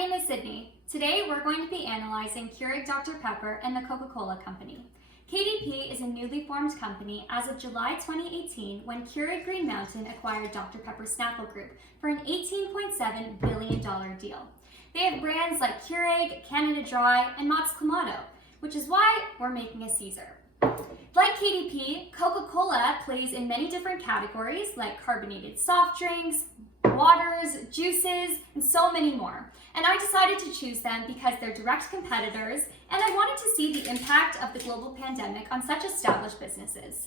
name is Sydney. Today we're going to be analyzing Keurig Dr. Pepper and the Coca-Cola Company. KDP is a newly formed company as of July 2018 when Keurig Green Mountain acquired Dr. Pepper Snapple Group for an $18.7 billion deal. They have brands like Keurig, Canada Dry, and Mott's Clamato, which is why we're making a Caesar. Like KDP, Coca-Cola plays in many different categories like carbonated soft drinks, waters, juices, and so many more. And I decided to choose them because they're direct competitors, and I wanted to see the impact of the global pandemic on such established businesses.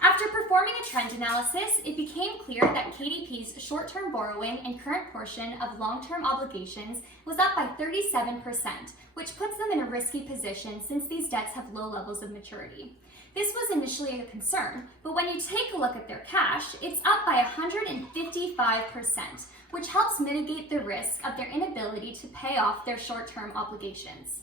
After performing a trend analysis, it became clear that KDP's short-term borrowing and current portion of long-term obligations was up by 37%, which puts them in a risky position since these debts have low levels of maturity. This was initially a concern, but when you take a look at their cash, it's up by 155%, which helps mitigate the risk of their inability to pay off their short-term obligations.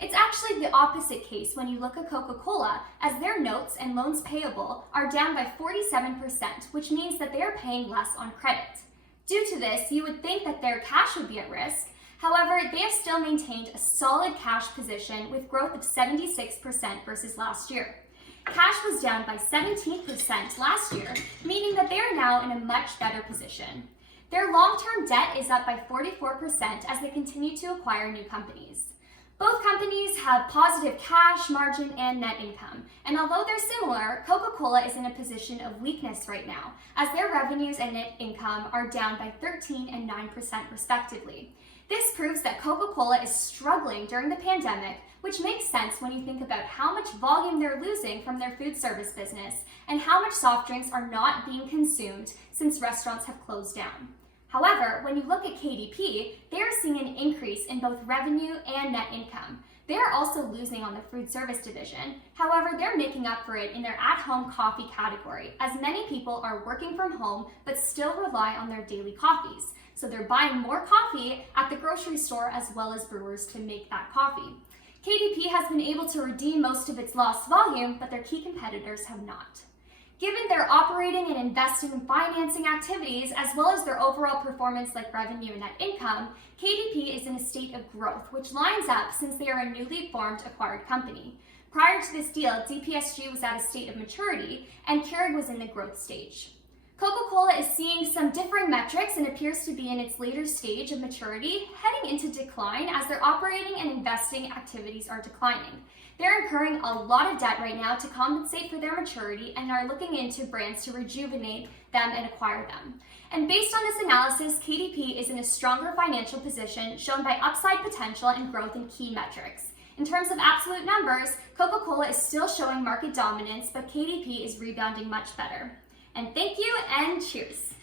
It's actually the opposite case when you look at Coca-Cola, as their notes and loans payable are down by 47%, which means that they are paying less on credit. Due to this, you would think that their cash would be at risk. However, they have still maintained a solid cash position with growth of 76% versus last year. Cash was down by 17% last year, meaning that they are now in a much better position. Their long-term debt is up by 44% as they continue to acquire new companies. Both companies have positive cash, margin, and net income. And although they're similar, Coca-Cola is in a position of weakness right now, as their revenues and net income are down by 13% and 9% respectively. This proves that Coca-Cola is struggling during the pandemic, which makes sense when you think about how much volume they're losing from their food service business and how much soft drinks are not being consumed since restaurants have closed down. However, when you look at KDP, they are seeing an increase in both revenue and net income. They are also losing on the food service division. However, they're making up for it in their at-home coffee category, as many people are working from home but still rely on their daily coffees. So they're buying more coffee at the grocery store as well as brewers to make that coffee. KDP has been able to redeem most of its lost volume, but their key competitors have not. Given their operating and investing and financing activities, as well as their overall performance like revenue and net income, KDP is in a state of growth, which lines up since they are a newly formed acquired company. Prior to this deal, DPSG was at a state of maturity, and Keurig was in the growth stage. Coca-Cola is seeing some differing metrics and appears to be in its later stage of maturity, heading into decline as their operating and investing activities are declining. They're incurring a lot of debt right now to compensate for their maturity and are looking into brands to rejuvenate them and acquire them. And based on this analysis, KDP is in a stronger financial position, shown by upside potential and growth in key metrics. In terms of absolute numbers, Coca-Cola is still showing market dominance, but KDP is rebounding much better. And thank you, and cheers.